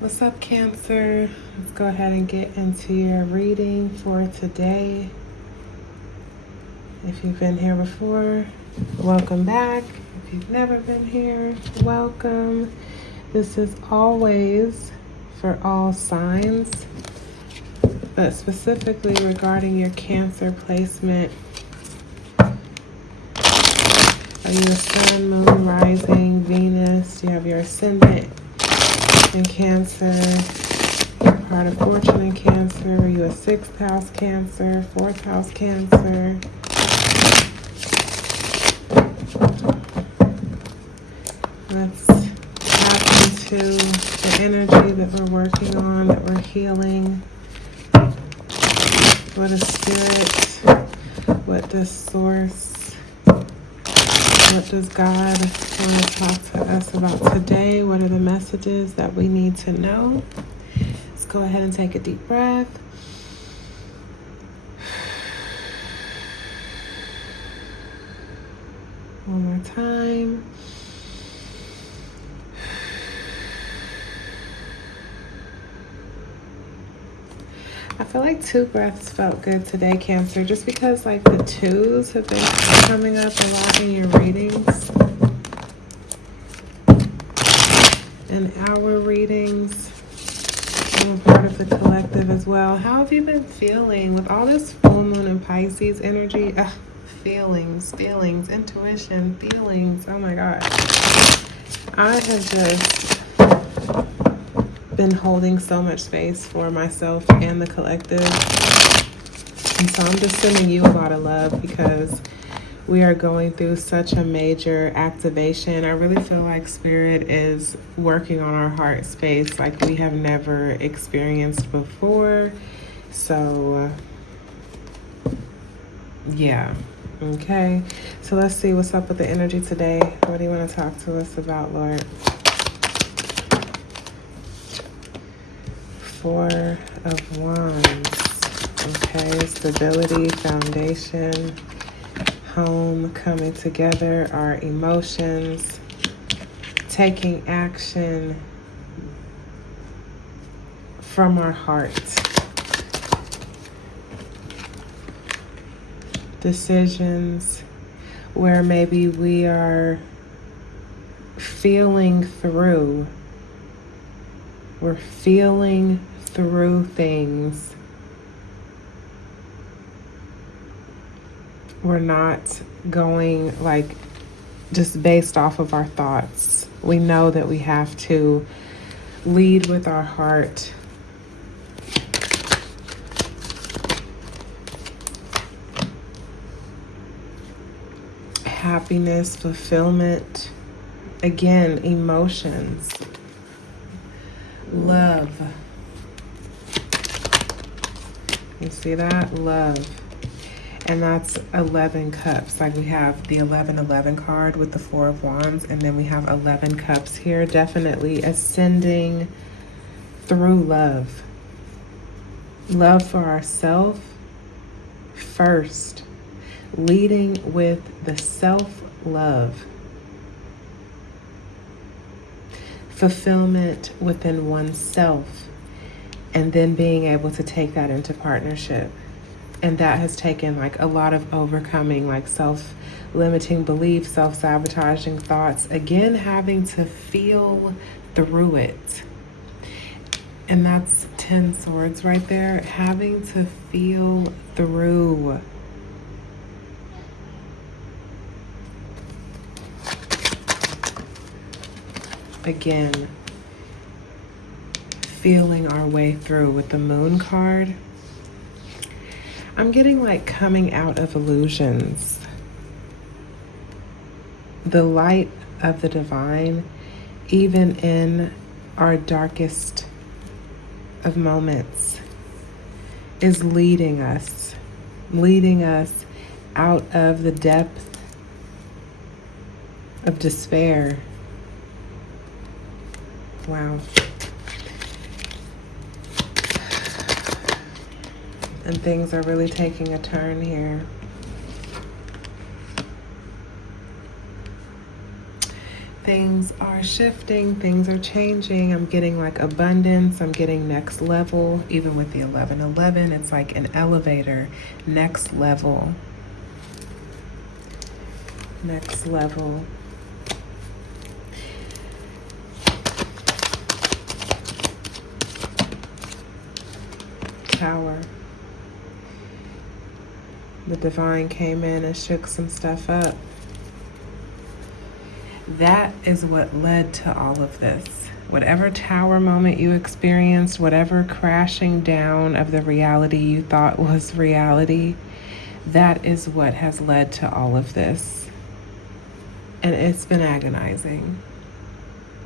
What's up, Cancer? Let's go ahead and get into your reading for today. If you've been here before, welcome back. If you've never been here, welcome. This is always for all signs, but specifically regarding your Cancer placement. Are you a sun, moon, rising, Venus? You have your ascendant in Cancer, part of fortune in Cancer. Are you a 6th house Cancer, 4th house Cancer? Let's tap into the energy that we're working on, that we're healing. What is spirit? What does source? What does God want to talk to us about today? What are the messages that we need to know? Let's go ahead and take a deep breath. One more time. I feel like 2 breaths felt good today, Cancer, just because like the 2s have been coming up a lot in your readings and our readings. I'm a part of the collective as well. How have you been feeling with all this full moon and Pisces energy? Feelings, intuition, feelings. Oh my God. I have just been holding so much space for myself and the collective. And so I'm just sending you a lot of love because we are going through such a major activation. I really feel like Spirit is working on our heart space like we have never experienced before. So, yeah. Okay. So let's see what's up with the energy today. What do you want to talk to us about, Lord? 4 of Wands. Okay. Stability, foundation, home, coming together, our emotions, taking action from our heart, decisions where maybe we are feeling through, we're feeling through things. We're not going like just based off of our thoughts. We know that we have to lead with our heart. Happiness, fulfillment, again, emotions, love. You see that? Love. And that's 11 cups. Like we have the 11-11 card with the 4 of Wands, and then we have 11 cups here. Definitely ascending through love. Love for ourselves first. Leading with the self-love. Fulfillment within oneself. And then being able to take that into partnership. And that has taken like a lot of overcoming, like self-limiting beliefs, self-sabotaging thoughts. Again, having to feel through it. And that's 10 swords right there. Having to feel through. Again, feeling our way through with the Moon card. I'm getting like coming out of illusions. The light of the divine, even in our darkest of moments, is leading us out of the depth of despair. Wow. And things are really taking a turn here. Things are shifting, things are changing. I'm getting like abundance, I'm getting next level. Even with the 1111, it's like an elevator, next level. Next level. Tower. The divine came in and shook some stuff up. That is what led to all of this. Whatever tower moment you experienced, whatever crashing down of the reality you thought was reality, that is what has led to all of this. And it's been agonizing.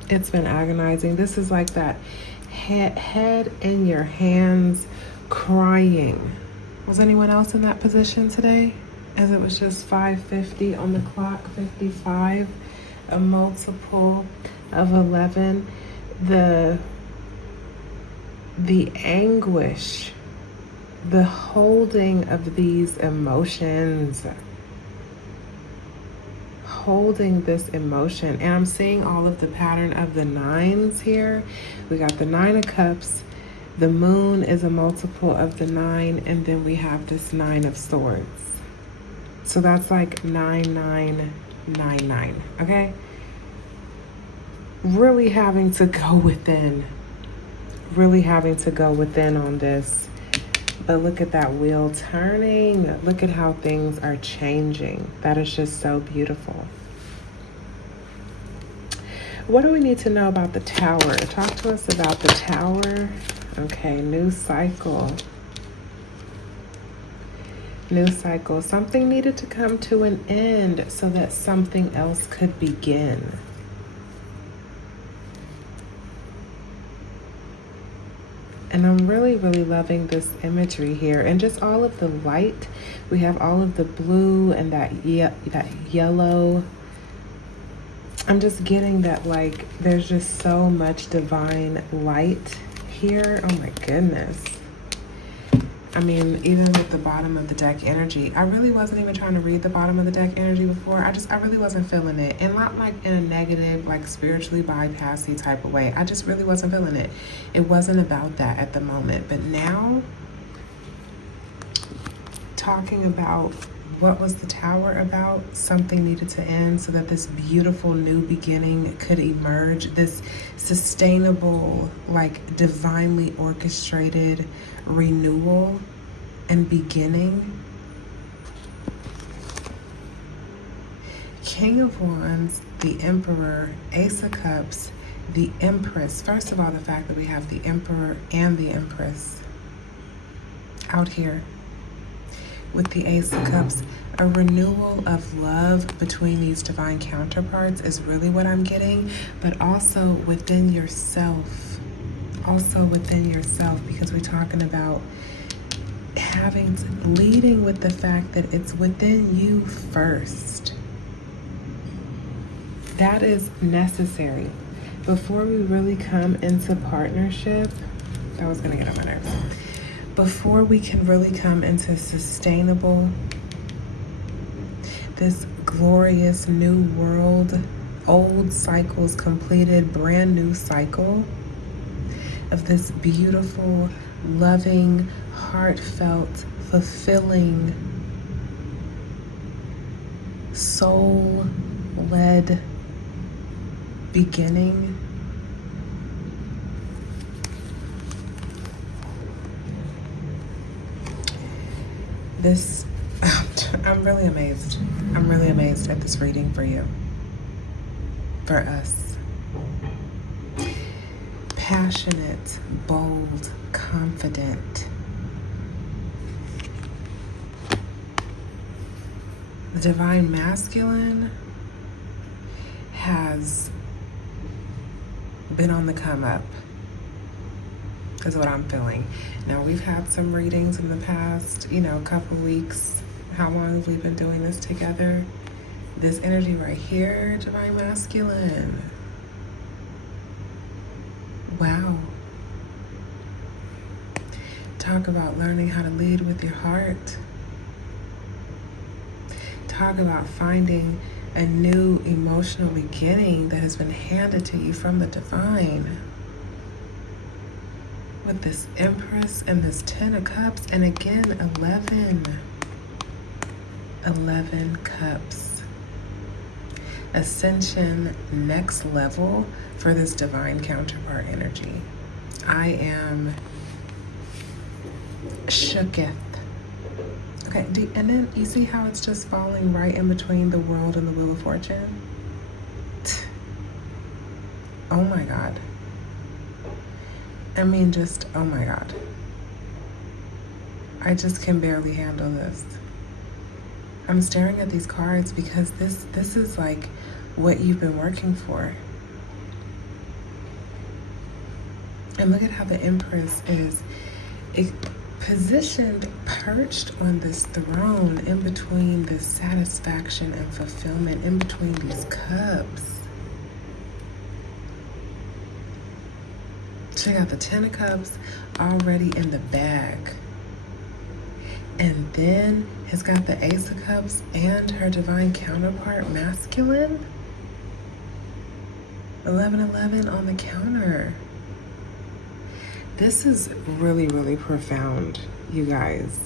It's been agonizing. This is like that head in your hands crying. Was anyone else in that position today? As it was just 5:50 on the clock, 55. A multiple of 11, the anguish, the holding of these emotions, holding this emotion. And I'm seeing all of the pattern of the nines here. We got the 9 of Cups, the moon is a multiple of the 9, and then we have this 9 of Swords. So that's like 9999, okay? Really having to go within on this. But look at that wheel turning. Look at how things are changing. That is just so beautiful. What do we need to know about the Tower? Talk to us about the Tower. Okay, new cycle. New cycle. Something needed to come to an end so that something else could begin. And I'm really, really loving this imagery here. And just all of the light. We have all of the blue and that yellow. I'm just getting that, like, there's just so much divine light here. Oh my goodness. I mean, even with the bottom of the deck energy, I really wasn't even trying to read the bottom of the deck energy before. I really wasn't feeling it. And not like in a negative, like spiritually bypassy type of way. I just really wasn't feeling it. It wasn't about that at the moment. But now, talking about what was the Tower about? Something needed to end so that this beautiful new beginning could emerge. This sustainable, like divinely orchestrated renewal and beginning. King of Wands, the Emperor, Ace of Cups, the Empress. First of all, the fact that we have the Emperor and the Empress out here with the Ace of Cups. A renewal of love between these divine counterparts is really what I'm getting, but also within yourself. Also within yourself, because we're talking about leading with the fact that it's within you first. That is necessary. Before we really come into partnership, that was gonna get on my nerves. Before we can really come into sustainable, this glorious new world, old cycles completed, brand new cycle of this beautiful, loving, heartfelt, fulfilling, soul-led beginning. This, I'm really amazed. I'm really amazed at this reading for you, for us. Passionate, bold, confident. The divine masculine has been on the come up, is what I'm feeling. Now, we've had some readings in the past, couple weeks. How long have we been doing this together? This energy right here, divine masculine. Wow. Talk about learning how to lead with your heart. Talk about finding a new emotional beginning that has been handed to you from the divine. With this Empress and this 10 of Cups, and again, 11 Cups. Ascension, next level for this divine counterpart energy. I am shooketh. Okay, and then you see how it's just falling right in between the World and the Wheel of Fortune? Oh my God. I mean, just, oh my God. I just can barely handle this. I'm staring at these cards because this is like what you've been working for. And look at how the Empress is positioned, perched on this throne in between this satisfaction and fulfillment, in between these cups. She got the 10 of Cups already in the bag. And then has got the Ace of Cups and her divine counterpart, masculine. 1111 on the counter. This is really, really profound, you guys.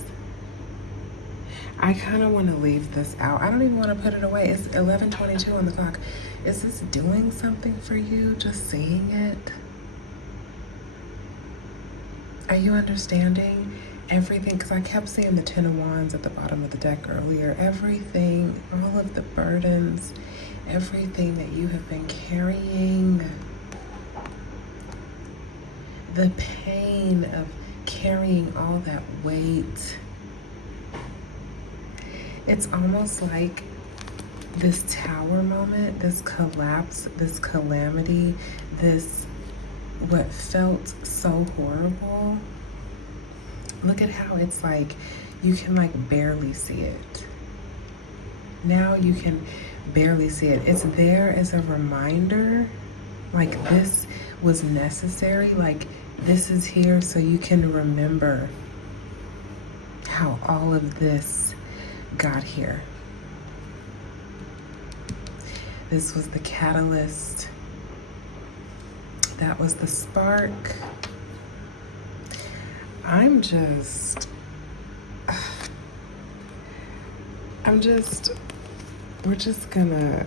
I kind of want to leave this out. I don't even want to put it away. It's 11:22 on the clock. Is this doing something for you, just seeing it? Are you understanding everything? Because I kept seeing the 10 of Wands at the bottom of the deck earlier. Everything, all of the burdens, everything that you have been carrying, the pain of carrying all that weight. It's almost like this tower moment, this collapse, this calamity, this what felt so horrible. Look at how it's like you can like barely see it. Now you can barely see it. It's there as a reminder, like this was necessary, like this is here so you can remember how all of this got here. This was the catalyst. That was the spark. We're just gonna,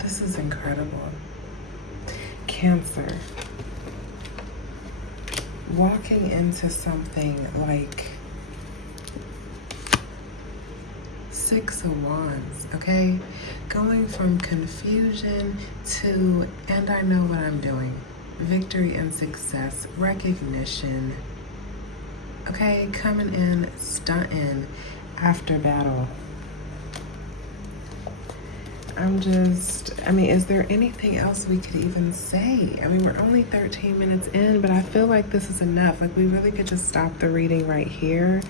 this is incredible. Cancer. Walking into something like 6 of Wands, okay? Going from confusion to, and I know what I'm doing. Victory and success, recognition, okay? Coming in, stunting after battle. I mean, is there anything else we could even say? I mean, we're only 13 minutes in, but I feel like this is enough. Like, we really could just stop the reading right here.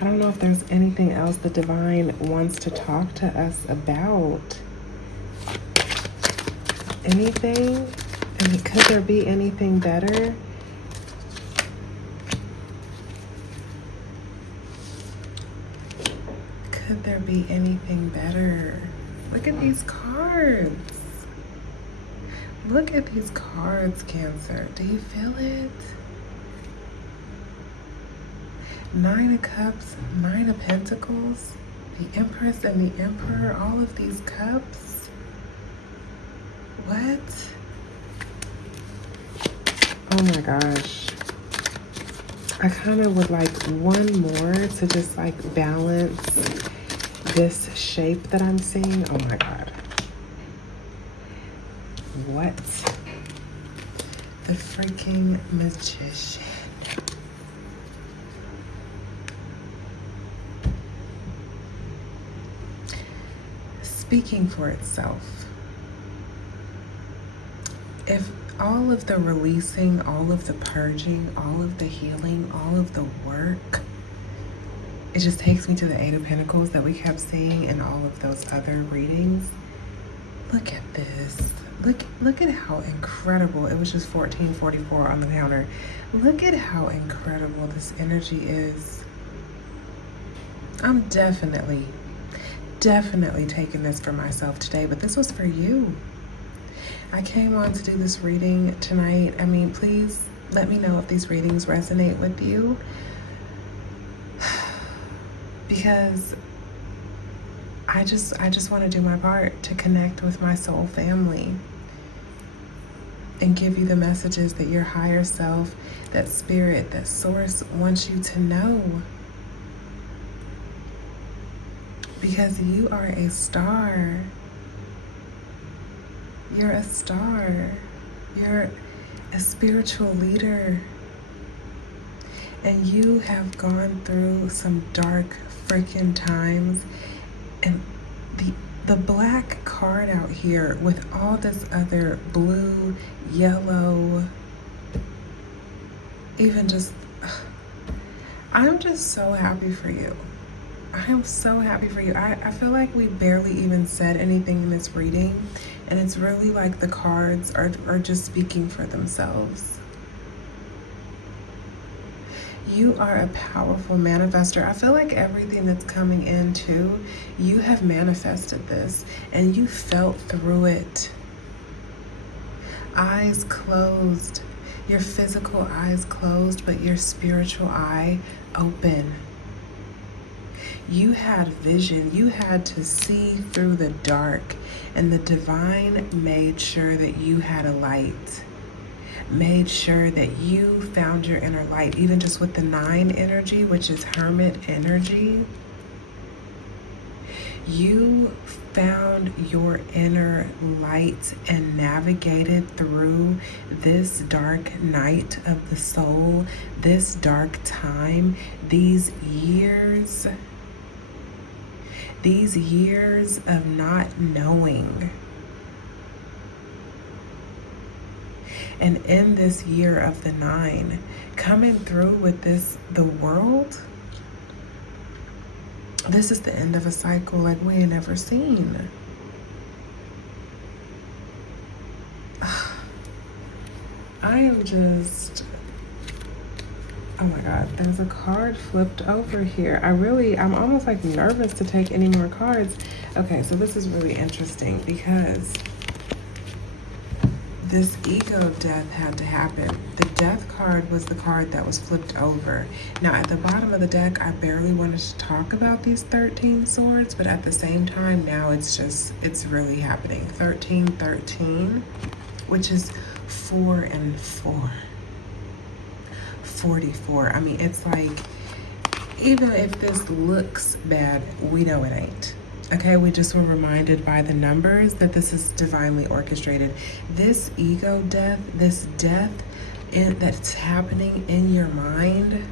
I don't know if there's anything else the divine wants to talk to us about. Anything? I mean, could there be anything better? Could there be anything better? Look at these cards. Look at these cards, Cancer. Do you feel it? 9 of Cups, 9 of Pentacles, the Empress and the Emperor, all of these cups. What? Oh my gosh. I kind of would like one more to just like balance this shape that I'm seeing. Oh my God. What? The freaking Magician. Speaking for itself. If all of the releasing, all of the purging, all of the healing, all of the work, it just takes me to the 8 of Pentacles that we kept seeing in all of those other readings. Look at this. Look at how incredible. It was just 1444 on the counter. Look at how incredible this energy is. I'm definitely taking this for myself today, but this was for you. I came on to do this reading tonight. I mean, please let me know if these readings resonate with you, because I just want to do my part to connect with my soul family and give you the messages that your higher self, that spirit, that source wants you to know. Because you are a star. You're a star. You're a spiritual leader. And you have gone through some dark freaking times. And the black card out here with all this other blue, yellow, even just, I'm just so happy for you. I am so happy for you. I feel like we barely even said anything in this reading, and it's really like the cards are just speaking for themselves. You are a powerful manifester. I feel like everything that's coming in too, you have manifested this and you felt through it. Eyes closed, your physical eyes closed, but your spiritual eye open. You had vision. You had to see through the dark, and the divine made sure that you had a light. Made sure that you found your inner light, even just with the 9 energy, which is hermit energy. You found your inner light and navigated through this dark night of the soul, this dark time, these years of not knowing. And in this year of the 9, coming through with this, the world, this is the end of a cycle like we ain't never seen. I am just, oh my God, there's a card flipped over here. I'm almost like nervous to take any more cards. Okay, so this is really interesting because this ego death had to happen. The death card was the card that was flipped over. Now at the bottom of the deck, I barely wanted to talk about these 13 swords, but at the same time now it's really happening. 13, 13, which is 4 and 4. 44. I mean, it's like, even if this looks bad, we know it ain't. Okay, we just were reminded by the numbers that this is divinely orchestrated. This ego death, this death that's happening in your mind,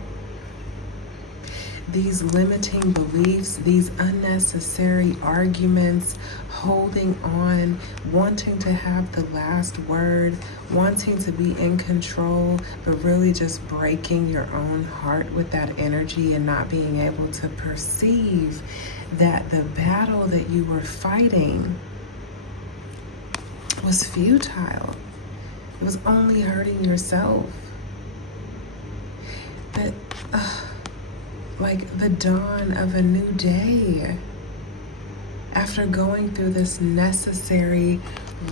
these limiting beliefs, these unnecessary arguments, holding on, wanting to have the last word, wanting to be in control, but really just breaking your own heart with that energy and not being able to perceive that the battle that you were fighting was futile. It was only hurting yourself. That, like the dawn of a new day. After going through this necessary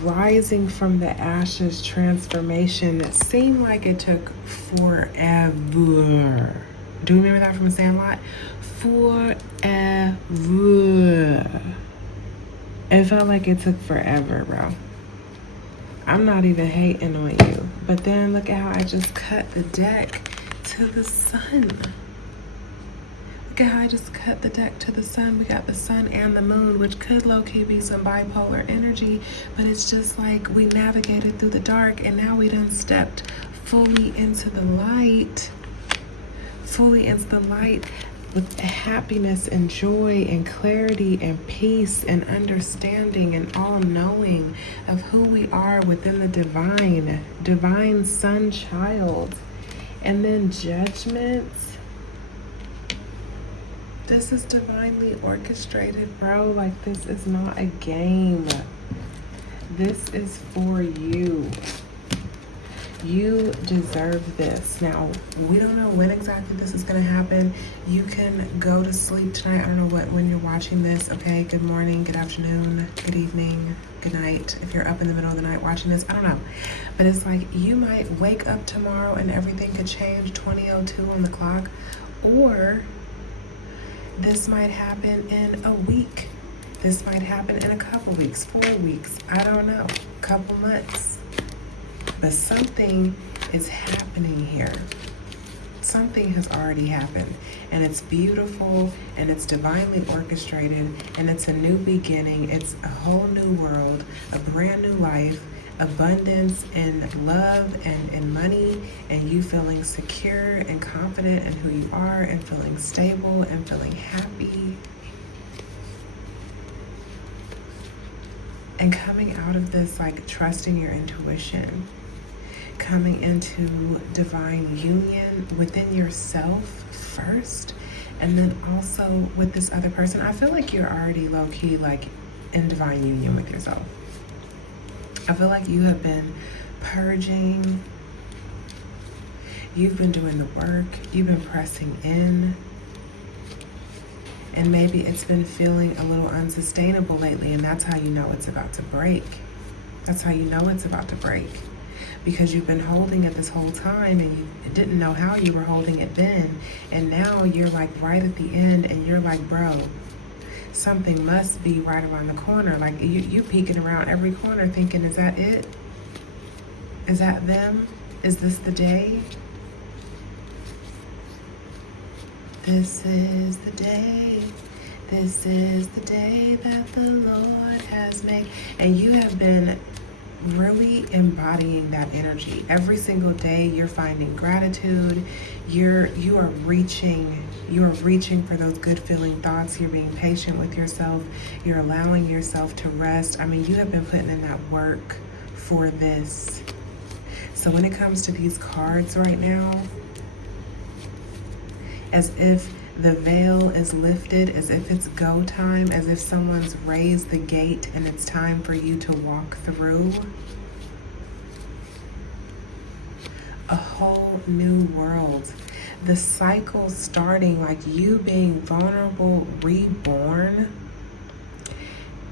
rising from the ashes transformation that seemed like it took forever. Do you remember that from Sandlot? Forever. It felt like it took forever, bro. I'm not even hating on you. But then look at how I just cut the deck to the sun. Look at how I just cut the deck to the sun. We got the sun and the moon, which could low-key be some bipolar energy, but it's just like we navigated through the dark and now we done stepped fully into the light. Fully into the light with happiness and joy and clarity and peace and understanding and all knowing of who we are within the divine sun child. And then judgments. This is divinely orchestrated, bro. Like, this is not a game. This is for you. You deserve this. Now, we don't know when exactly this is going to happen. You can go to sleep tonight. I don't know when you're watching this. Okay, good morning, good afternoon, good evening, good night. If you're up in the middle of the night watching this, I don't know. But it's like you might wake up tomorrow and everything could change 20:02 on the clock. Or this might happen in a week. This might happen in a couple weeks, 4 weeks. I don't know. Couple months. But something is happening here. Something has already happened. And it's beautiful and it's divinely orchestrated and it's a new beginning. It's a whole new world, a brand new life, abundance and love and in money, and you feeling secure and confident in who you are and feeling stable and feeling happy. And coming out of this, like trusting your intuition, coming into divine union within yourself first, and then also with this other person. I feel like you're already low-key like in divine union with yourself. I feel like you have been purging, you've been doing the work, you've been pressing in, and maybe it's been feeling a little unsustainable lately, and that's how you know it's about to break. That's how you know it's about to break. Because you've been holding it this whole time and you didn't know how you were holding it then. And now you're like right at the end and you're like, bro, something must be right around the corner. Like you peeking around every corner thinking, is that it? Is that them? Is this the day? This is the day. This is the day that the Lord has made. And you have been really embodying that energy. Every single day you're finding gratitude. You are reaching for those good feeling thoughts. You're being patient with yourself. You're allowing yourself to rest. I mean, you have been putting in that work for this. So when it comes to these cards right now, as if the veil is lifted, as if it's go time, as if someone's raised the gate and it's time for you to walk through a whole new world. The cycle starting, like you being vulnerable, reborn,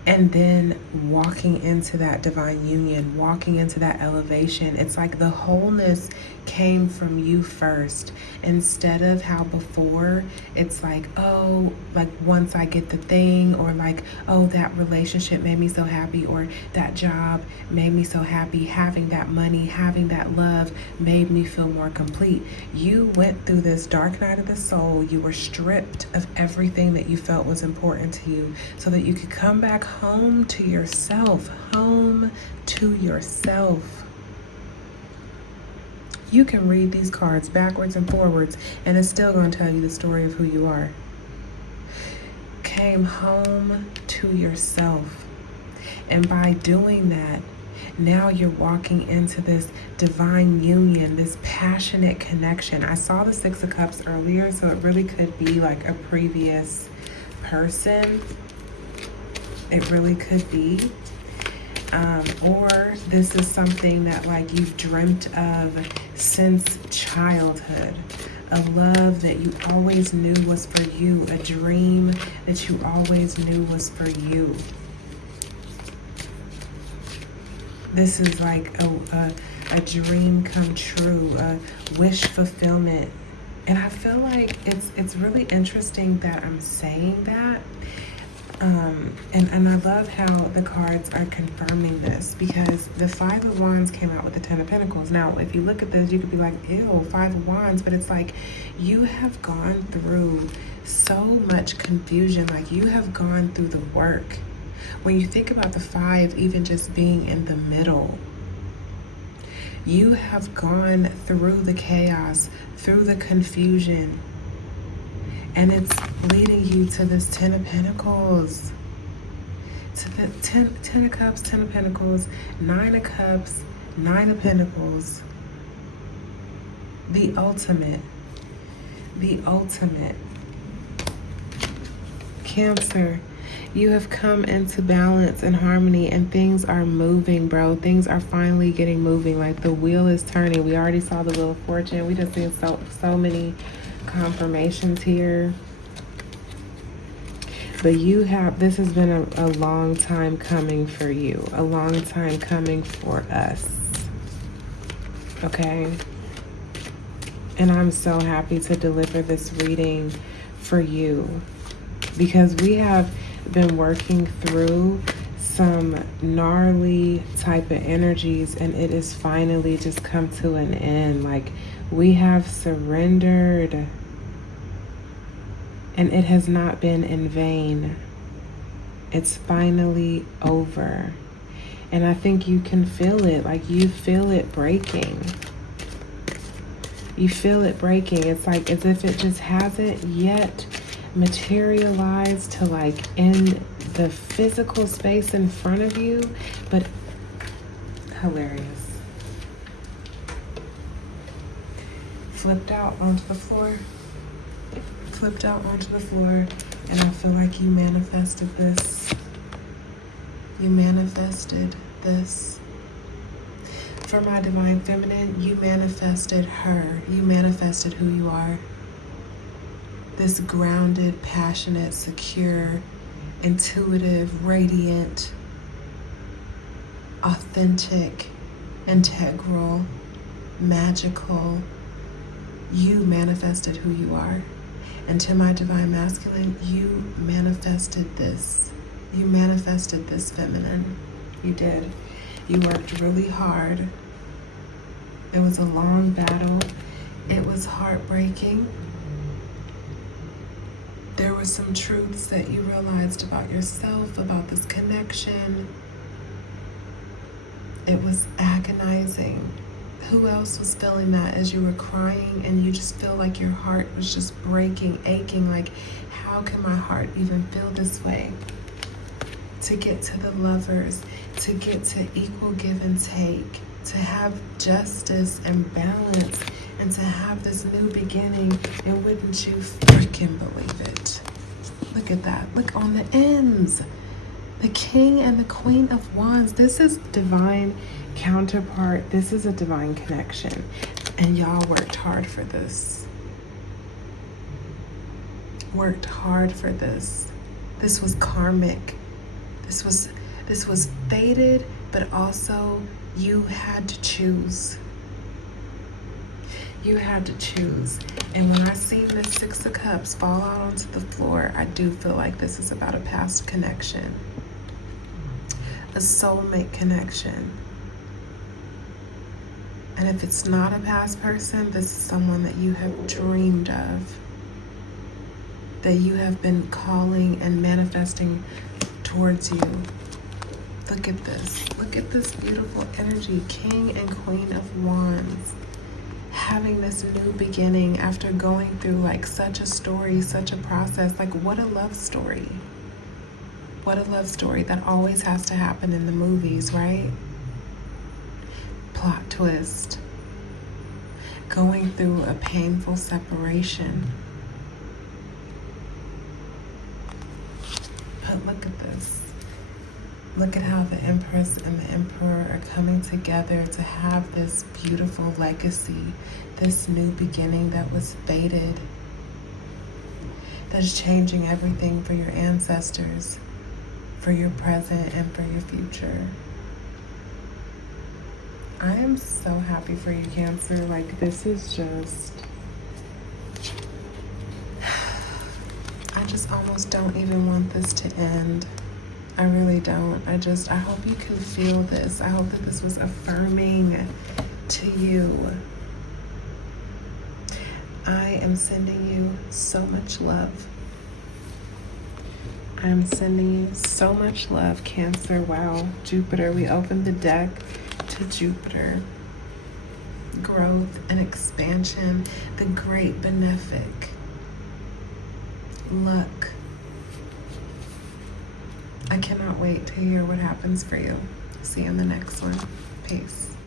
and then walking into that divine union, walking into that elevation. It's like the wholeness came from you first, instead of how before it's like, oh, like once I get the thing, or like, oh, that relationship made me so happy, or that job made me so happy, having that money, having that love made me feel more complete. You went through this dark night of the soul. You were stripped of everything that you felt was important to you so that you could come back home to yourself, home to yourself. You can read these cards backwards and forwards, and it's still going to tell you the story of who you are. Came home to yourself. And by doing that, now you're walking into this divine union, this passionate connection. I saw the Six of Cups earlier, so it really could be like a previous person. It really could be. Or this is something that like you've dreamt of since childhood. A love that you always knew was for you. A dream that you always knew was for you. This is like a dream come true, a wish fulfillment. And I feel like it's really interesting that I'm saying that. And I love how the cards are confirming this, because the Five of Wands came out with the Ten of Pentacles. Now, if you look at this, you could be like, ew, Five of Wands, but it's like you have gone through so much confusion. Like you have gone through the work. When you think about the five, even just being in the middle, you have gone through the chaos, through the confusion, and it's leading you to this Ten of Pentacles, to the ten of Cups, Ten of Pentacles, Nine of Cups, Nine of Pentacles. The ultimate. Cancer. You have come into balance and harmony, and things are moving, bro. Things are finally getting moving. Like the wheel is turning. We already saw the Wheel of Fortune. We just seen so many confirmations here. But this has been a long time coming for you. A long time coming for us. Okay? And I'm so happy to deliver this reading for you, because we have been working through some gnarly type of energies, and it is finally just come to an end. Like, we have surrendered, and it has not been in vain. It's finally over. And I think you can feel it. Like, you feel it breaking. You feel it breaking. It's like as if it just hasn't yet materialized to like in the physical space in front of you, but hilarious. Flipped out onto the floor. Flipped out onto the floor, and I feel like you manifested this. You manifested this. For my divine feminine, you manifested her. You manifested who you are. This grounded, passionate, secure, intuitive, radiant, authentic, integral, magical. You manifested who you are. And to my divine masculine, you manifested this. You manifested this feminine. You did. You worked really hard. It was a long battle. It was heartbreaking. There were some truths that you realized about yourself, about this connection. It was agonizing. Who else was feeling that as you were crying and you just feel like your heart was just breaking, aching, like, how can my heart even feel this way? To get to the lovers, to get to equal give and take, to have justice and balance, and to have this new beginning. And wouldn't you freaking believe it? Look at that. Look on the ends. The King and the Queen of Wands. This is divine counterpart. This is a divine connection. And y'all worked hard for this. Worked hard for this. This was karmic. This was fated, but also you had to choose. You had to choose. And when I see this Six of Cups fall out onto the floor, I do feel like this is about a past connection. A soulmate connection. And if it's not a past person, this is someone that you have dreamed of. That you have been calling and manifesting towards you. Look at this. Look at this beautiful energy. King and Queen of Wands. Having this new beginning after going through like such a story, such a process. Like, what a love story. What a love story. That always has to happen in the movies, right? Plot twist. Going through a painful separation. But look at this. Look at how the Empress and the Emperor are coming together to have this beautiful legacy, this new beginning that was fated, that's changing everything for your ancestors, for your present, and for your future. I am so happy for you, Cancer. Like, this is just... I just almost don't even want this to end. I really don't. I hope you can feel this. I hope that this was affirming to you. I am sending you so much love. I am sending you so much love, Cancer. Wow. Jupiter. We opened the deck to Jupiter. Growth and expansion. The great benefic. Luck. I cannot wait to hear what happens for you. See you in the next one. Peace.